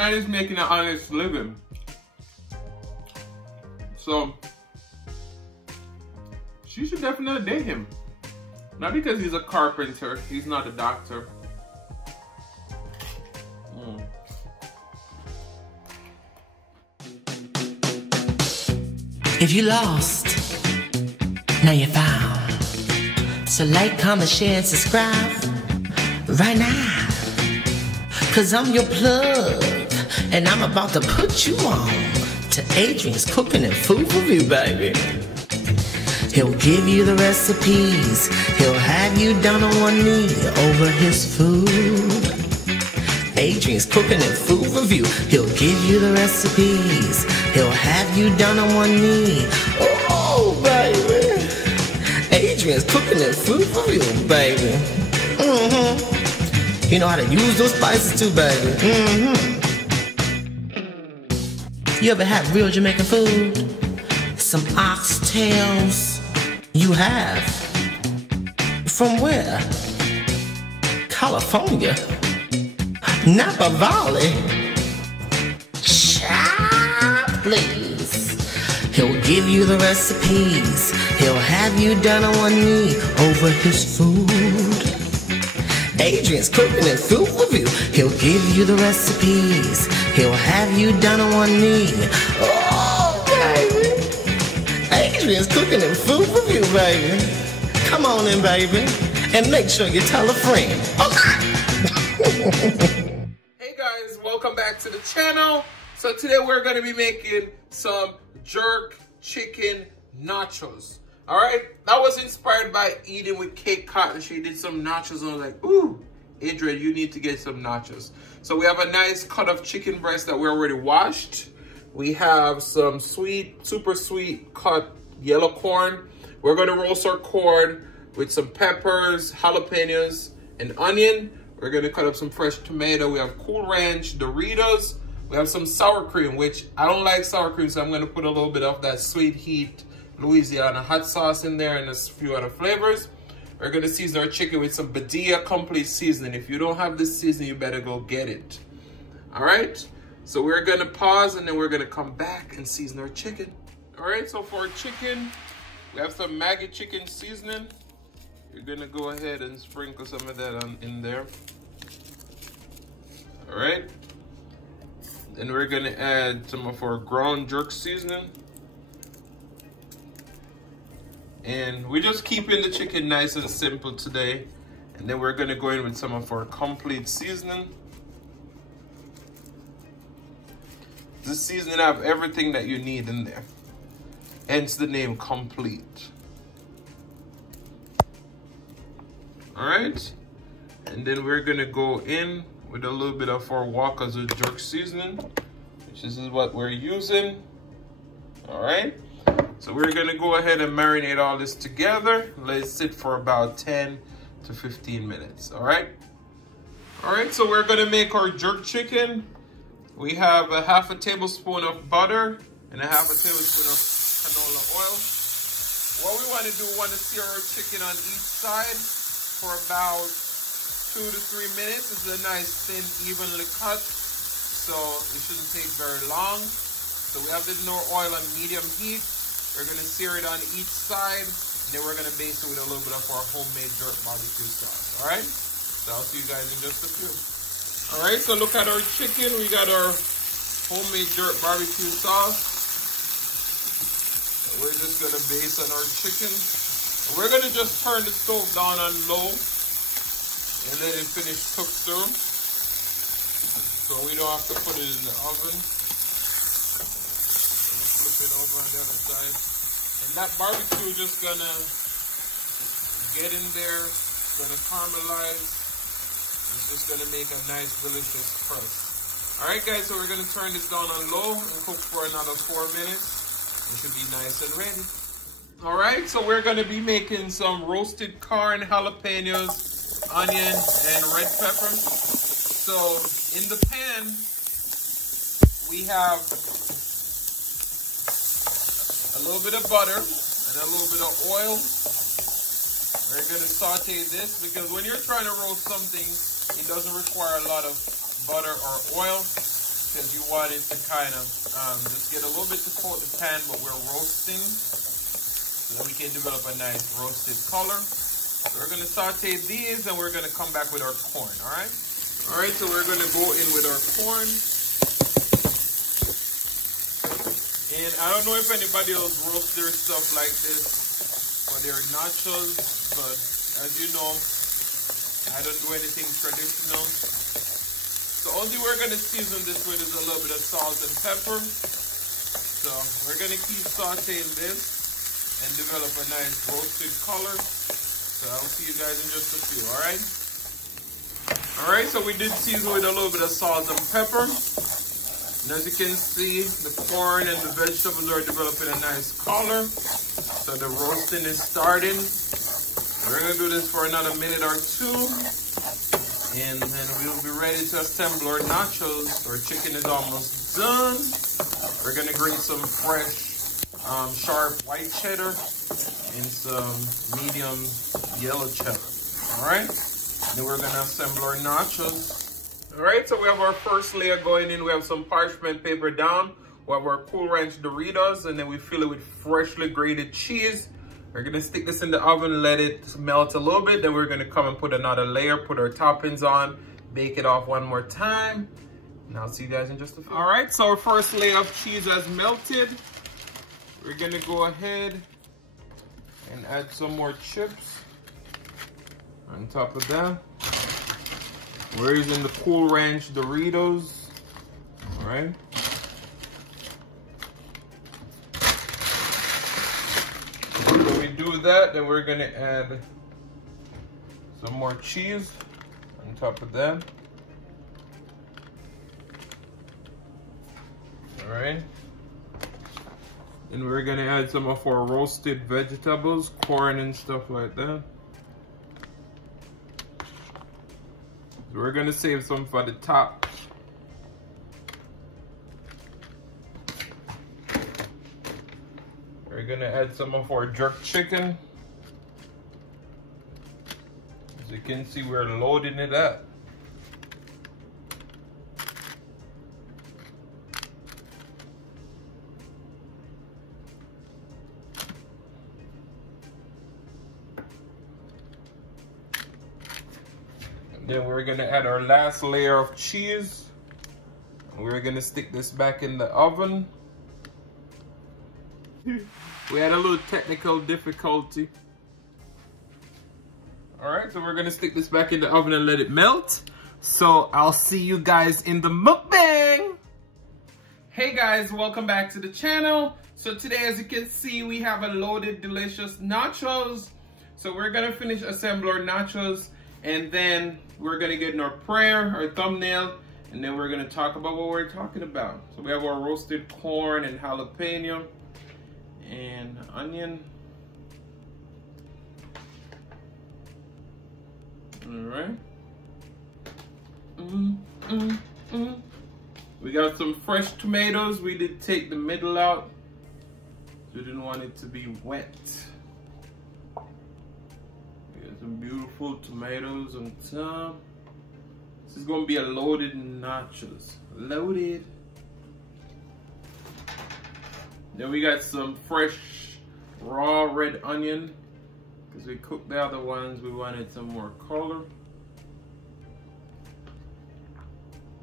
Man is making an honest living. So she should definitely date him. Not because he's a carpenter, he's not a doctor. If you lost, now you're found. So like, comment, share, and subscribe right now. Cause I'm your plug, and I'm about to put you on to Adrian's Cooking and Food Review, baby. He'll give you the recipes, he'll have you down on one knee over his food. Adrian's Cooking and Food Review, he'll give you the recipes, he'll have you down on one knee. Oh, baby. Adrian's Cooking and Food Review, baby. You know how to use those spices too, baby. You ever had real Jamaican food? Some oxtails? You have? From where? California? Napa Valley? Child, please. He'll give you the recipes. He'll have you down on one knee over his food. Adrian's Cooking and Food Review. He'll give you the recipes. He'll have you down on one knee. Oh, baby. Adrian's Cooking and Food Review, baby. Come on in, baby. And make sure you tell a friend. Okay. Hey guys, welcome back to the channel. So today we're going to be making some jerk chicken nachos. Alright, that was inspired by eating with Kate Cotton. She did some nachos and I was like, ooh, Adrian, you need to get some nachos. So we have a nice cut of chicken breast that we already washed. We have some sweet, super sweet cut yellow corn. We're going to roast our corn with some peppers, jalapeños, and onion. We're going to cut up some fresh tomato. We have Cool Ranch, Doritos. We have some sour cream, which I don't like sour cream, so I'm going to put a little bit of that Sweet Heat Louisiana hot sauce in there and a few other flavors. We're going to season our chicken with some Badia complete seasoning. If you don't have this seasoning, you better go get it. All right, so we're going to pause and then we're going to come back and season our chicken. All right, so for our chicken, we have some Maggi chicken seasoning. You're going to go ahead and sprinkle some of that in there. All right, then we're going to add some of our ground jerk seasoning. And we're just keeping the chicken nice and simple today. And then we're gonna go in with some of our complete seasoning. This seasoning have everything that you need in there. Hence the name complete. All right. And then we're gonna go in with a little bit of our Walker's jerk seasoning, which is what we're using. All right. So we're gonna go ahead and marinate all this together. Let it sit for about 10 to 15 minutes, all right? All right, so we're gonna make our jerk chicken. We have a half a tablespoon of butter and a half a tablespoon of canola oil. What we wanna do, we wanna sear our chicken on each side for about 2 to 3 minutes. It's a nice, thin, evenly cut, so it shouldn't take very long. So we have the oil on medium heat. We're gonna sear it on each side, and then we're gonna baste it with a little bit of our homemade jerk barbecue sauce, all right? So I'll see you guys in just a few. All right, so look at our chicken. We got our homemade jerk barbecue sauce. We're just gonna baste on our chicken. We're gonna just turn the stove down on low and let it finish cook through. So we don't have to put it in the oven. Flip it over on the other side. And that barbecue is just gonna get in there, it's gonna caramelize. It's just gonna make a nice, delicious crust. All right, guys, so we're gonna turn this down on low and cook for another 4 minutes. It should be nice and ready. All right, so we're gonna be making some roasted corn, jalapeños, onion, and red pepper. So in the pan, we have a little bit of butter and a little bit of oil. We're gonna saute this because when you're trying to roast something, it doesn't require a lot of butter or oil. because you want it to kind of just get a little bit to coat the pan, but we're roasting so that we can develop a nice roasted color. So we're going to saute these and we're going to come back with our corn, all right? All right, so we're going to go in with our corn. And I don't know if anybody else roasts their stuff like this for their nachos, but as you know, I don't do anything traditional. So only we're going to season this with is a little bit of salt and pepper. So we're going to keep sauteing this and develop a nice roasted color. So I'll see you guys in just a few, all right? All right, so we did season with a little bit of salt and pepper. And as you can see, the corn and the vegetables are developing a nice color. So the roasting is starting. We're going to do this for another minute or two. And then we'll be ready to assemble our nachos. Our chicken is almost done. We're going to grate some fresh, sharp white cheddar and some medium yellow cheddar. All right? Then we're going to assemble our nachos. All right, so we have our first layer going in. We have some parchment paper down. We have our Cool Ranch Doritos, and then we fill it with freshly grated cheese. We're gonna stick this in the oven, let it melt a little bit. Then we're gonna come and put another layer, put our toppings on, bake it off one more time. And I'll see you guys in just a few. All right, so our first layer of cheese has melted. We're gonna go ahead and add some more chips on top of that. We're using the Cool Ranch Doritos. All right. When we do that, then we're gonna add some more cheese on top of that. All right. And we're gonna add some of our roasted vegetables, corn and stuff like that. So we're gonna save some for the top. We're gonna add some of our jerk chicken. As you can see, we're loading it up. Then we're gonna add our last layer of cheese. We're gonna stick this back in the oven. We had a little technical difficulty. All right, so we're gonna stick this back in the oven and let it melt. So I'll see you guys in the mukbang. Hey guys, welcome back to the channel. So today, as you can see, we have a loaded, delicious nachos. So we're gonna finish assembling our nachos, and then we're gonna get in our prayer, our thumbnail, and then we're gonna talk about what we're talking about. So we have our roasted corn and jalapeno and onion. All right. We got some fresh tomatoes. We did take the middle out. We didn't want it to be wet. Some beautiful tomatoes on top. This is gonna be a loaded nachos. Loaded. Then we got some fresh raw red onion. Because we cooked the other ones, we wanted some more color.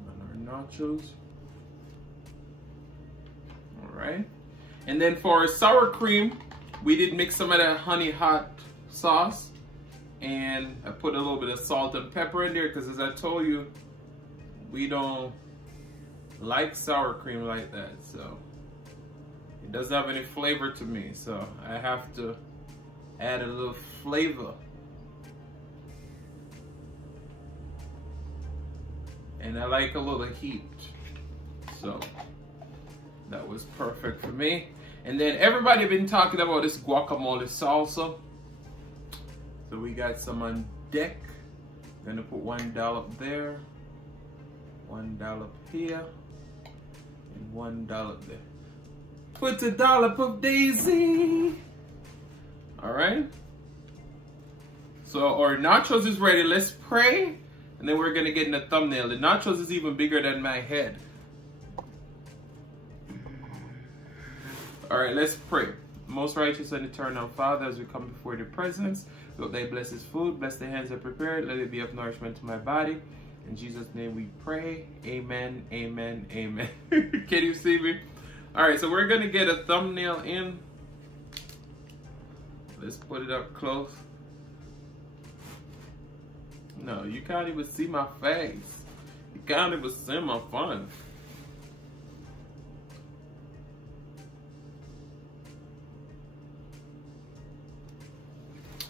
On our nachos. Alright. And then for our sour cream, we did mix some of that honey hot sauce. And I put a little bit of salt and pepper in there because, as I told you, we don't like sour cream like that. So it doesn't have any flavor to me. So I have to add a little flavor. And I like a little heat. So that was perfect for me. And then everybody been talking about this guacamole salsa. So we got some on deck. Gonna put one dollop there, one dollop here, and one dollop there. Put a dollop of Daisy. All right. So our nachos is ready. Let's pray, and then we're gonna get in the thumbnail. The nachos is even bigger than my head. All right, let's pray. Most righteous and eternal Father, as we come before your presence, Lord, thy bless this food, bless the hands that prepared, let it be of nourishment to my body. In Jesus' name we pray. Amen, amen, amen. Can you see me? All right, so we're going to get a thumbnail in. Let's put it up close. No, you can't even see my face. You can't even see my fun.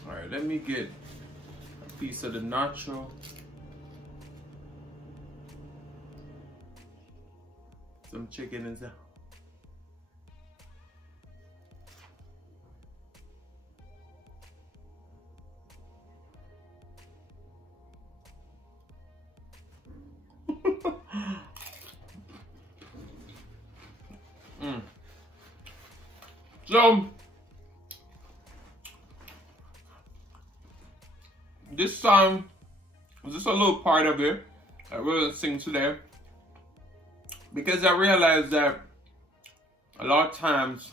All right, let me get a piece of the nacho. Some chicken and stuff. So this song was just a little part of it I will sing today, because I realized that a lot of times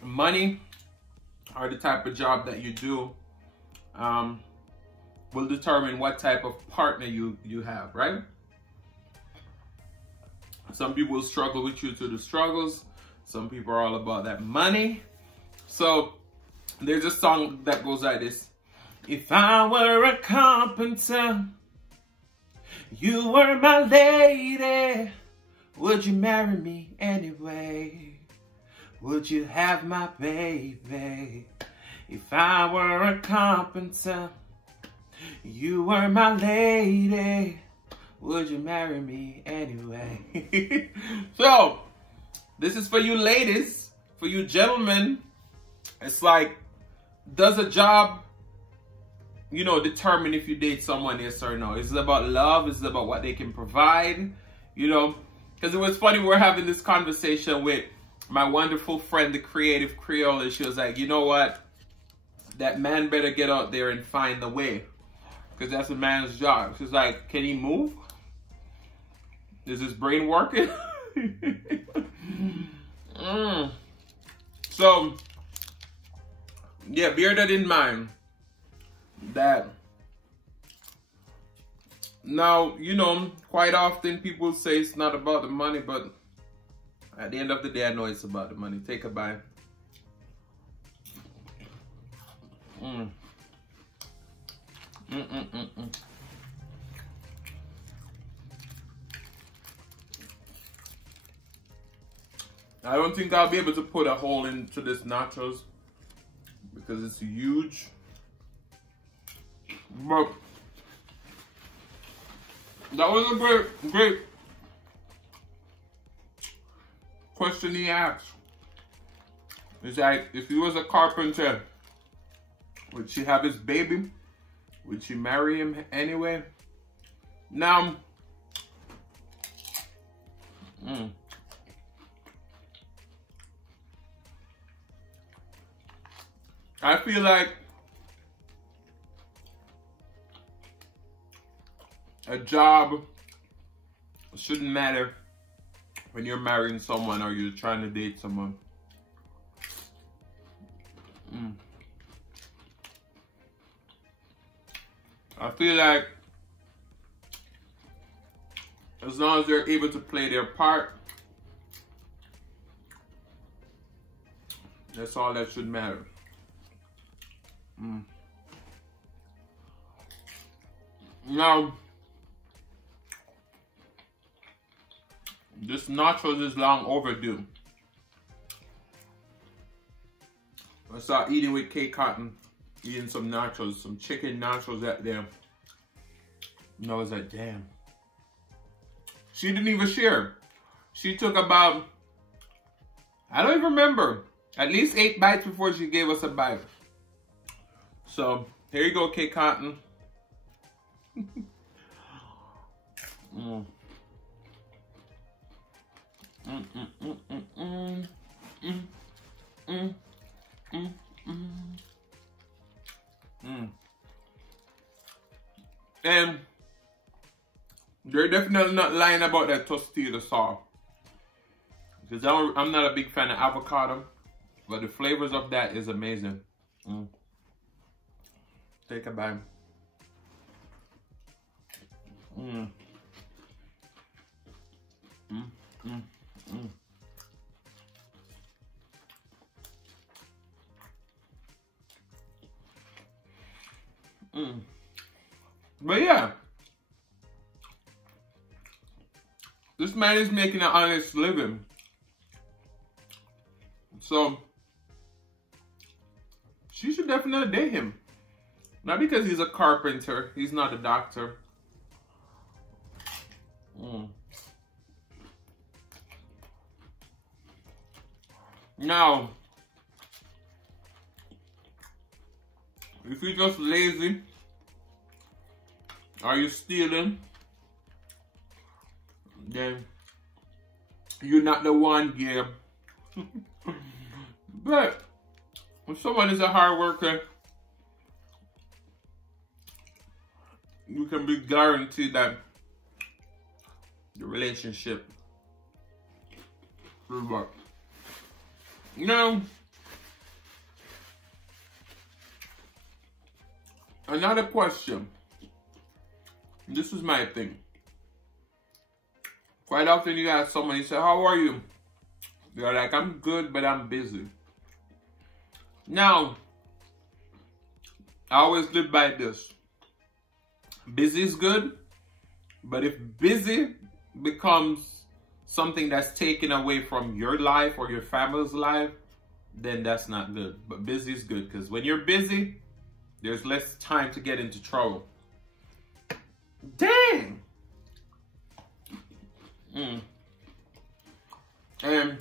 money or the type of job that you do will determine what type of partner you have, right? Some people struggle with you through the struggles. Some people are all about that money. So there's a song that goes like this. If I were a carpenter, you were my lady, would you marry me anyway? Would you have my baby? If I were a carpenter, you were my lady, would you marry me anyway? So, this is for you ladies, for you gentlemen. It's like, does a job, you know, determine if you date someone, yes or no? Is it about love? Is it about what they can provide? You know, because it was funny, we're having this conversation with my wonderful friend, the Creative Creole, and she was like, you know what? That man better get out there and find the way, because that's a man's job. She's like, can he move? Is his brain working? So, yeah, bear that in mind. That now, you know, quite often people say it's not about the money, but at the end of the day, I know it's about the money. Take a bite. I don't think I'll be able to put a hole into this nachos because it's huge. But that was a great question he asked. It's like, if he was a carpenter, would she have his baby? Would she marry him anyway? Now, I feel like a job shouldn't matter when you're marrying someone or you're trying to date someone. I feel like as long as they're able to play their part, that's all that should matter. Now, this nachos is long overdue. I saw eating with Kate Cotton, eating some nachos, some chicken nachos out there. And I was like, damn. She didn't even share. She took about, I don't even remember, at least 8 bites before she gave us a bite. So, here you go, Kate Cotton. And they're definitely not lying about that tostito sauce. Because I'm not a big fan of avocado, but the flavors of that is amazing. Take a bite. But yeah, this man is making an honest living. So she should definitely date him. Not because he's a carpenter, he's not a doctor. Now, if you're just lazy, or you're stealing, then you're not the one, yeah. But if someone is a hard worker, you can be guaranteed that the relationship will work. Now, another question. This is my thing. Quite often you ask someone, you say, how are you? They're like, I'm good, but I'm busy. Now, I always live by this. Busy is good, but if busy becomes something that's taken away from your life or your family's life, then that's not good. But busy is good, because when you're busy, there's less time to get into trouble. Dang! And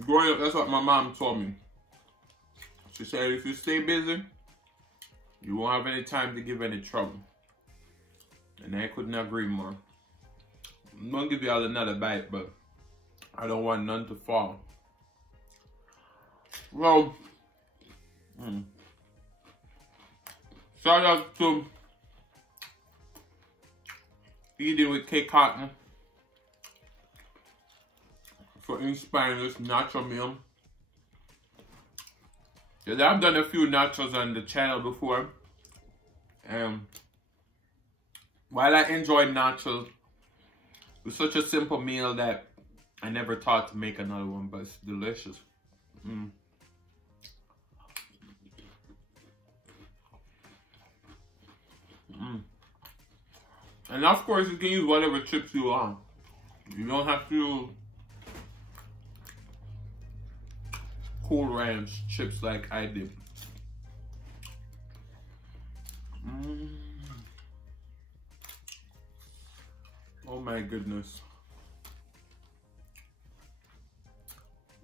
growing up, that's what my mom told me. She said, if you stay busy, you won't have any time to give any trouble. And I couldn't agree more. I'm gonna give y'all another bite, but I don't want none to fall. Well, shout out to Eating with K Cotton for inspiring this nacho meal. Because I've done a few nachos on the channel before. And while I enjoy nachos, it's such a simple meal that I never thought to make another one, but it's delicious. And of course, you can use whatever chips you want. You don't have to use Cool Ranch chips like I did. Oh my goodness.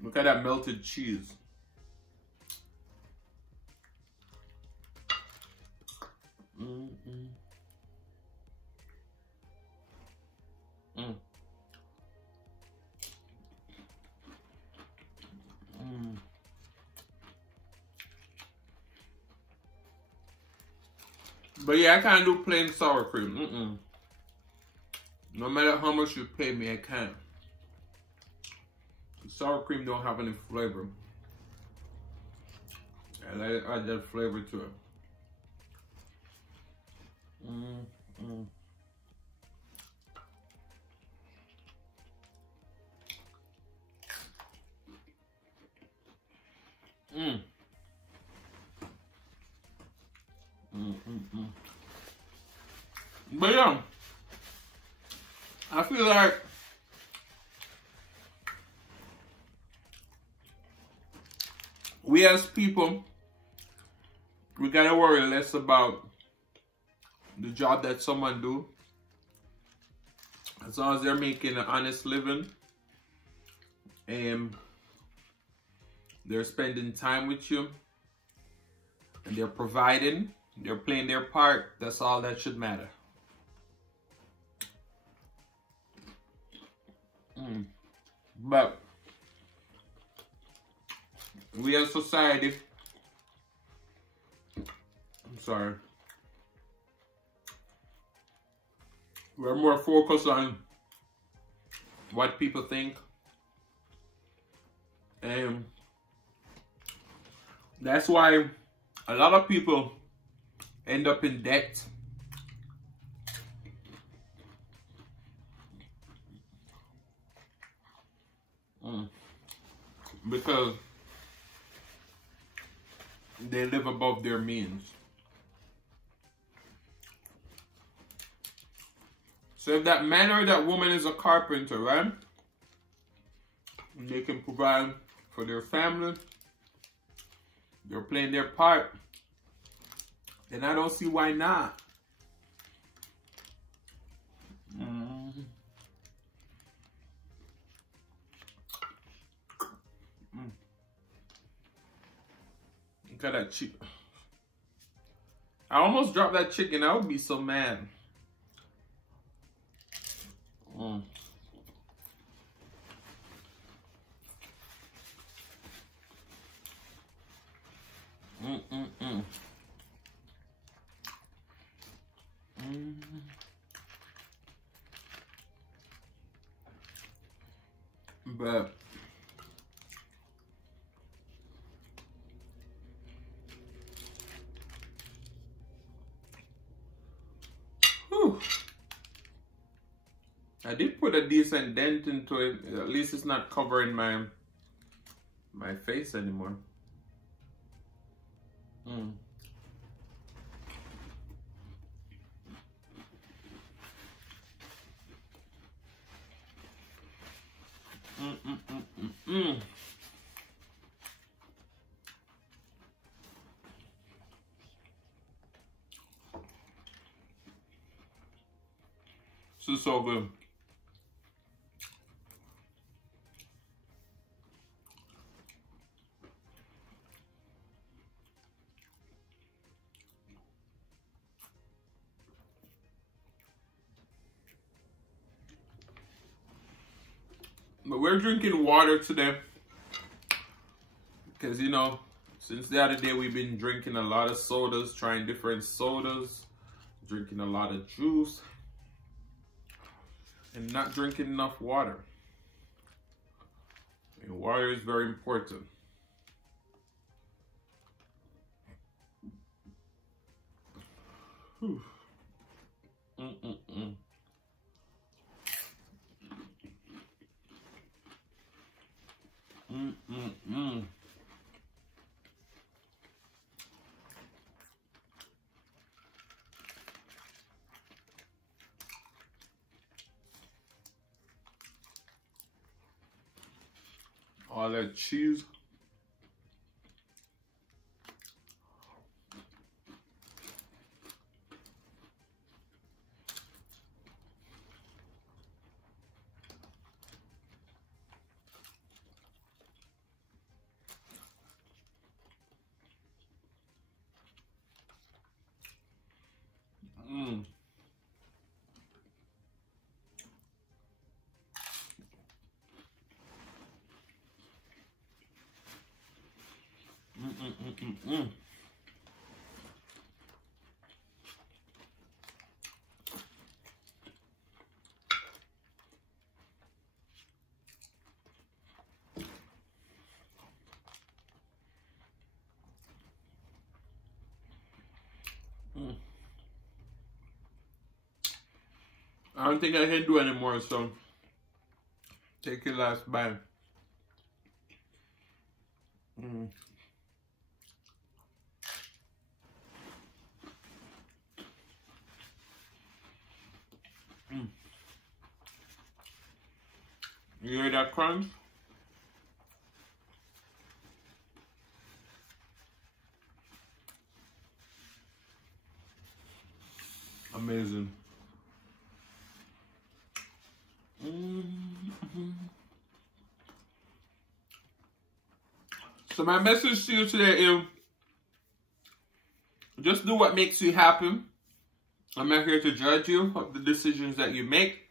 Look at that melted cheese. But yeah, I can't do plain sour cream. No matter how much you pay me, I can't. Sour cream don't have any flavor. I let it add that flavor to it. But yeah, I feel like we as people, we gotta worry less about the job that someone do. As long as they're making an honest living and they're spending time with you and they're providing, they're playing their part, that's all that should matter. But we as society, we're more focused on what people think. And that's why a lot of people end up in debt. Because they live above their means. So if that man or that woman is a carpenter, right? And they can provide for their family, they're playing their part, then I don't see why not. Look at that chicken. I almost dropped that chicken. I would be so mad. But I did put a decent dent into it. At least it's not covering my face anymore. This is so good. But we're drinking water today because, you know, since the other day we've been drinking a lot of sodas, trying different sodas, drinking a lot of juice, and not drinking enough water. And water is very important. Whew. All that cheese. I don't think I can do anymore, so take your last bite. You hear that crunch? Amazing. So my message to you today is just do what makes you happy. I'm not here to judge you of the decisions that you make.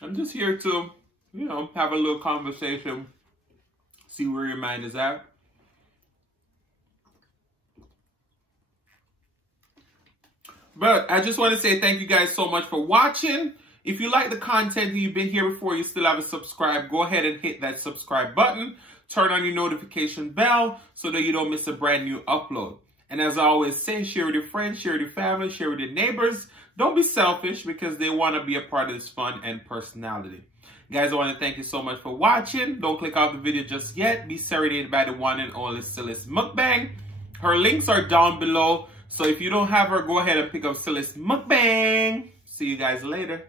I'm just here to, you know, have a little conversation, see where your mind is at. But I just want to say thank you guys so much for watching. If you like the content and you've been here before, you still haven't subscribed, go ahead and hit that subscribe button. Turn on your notification bell so that you don't miss a brand new upload. And as I always say, share with your friends, share with your family, share with your neighbors. Don't be selfish because they want to be a part of this fun and personality. Guys, I want to thank you so much for watching. Don't click off the video just yet. Be serenaded by the one and only Celeste Mukbang. Her links are down below. So if you don't have her, go ahead and pick up Celeste Mukbang. See you guys later.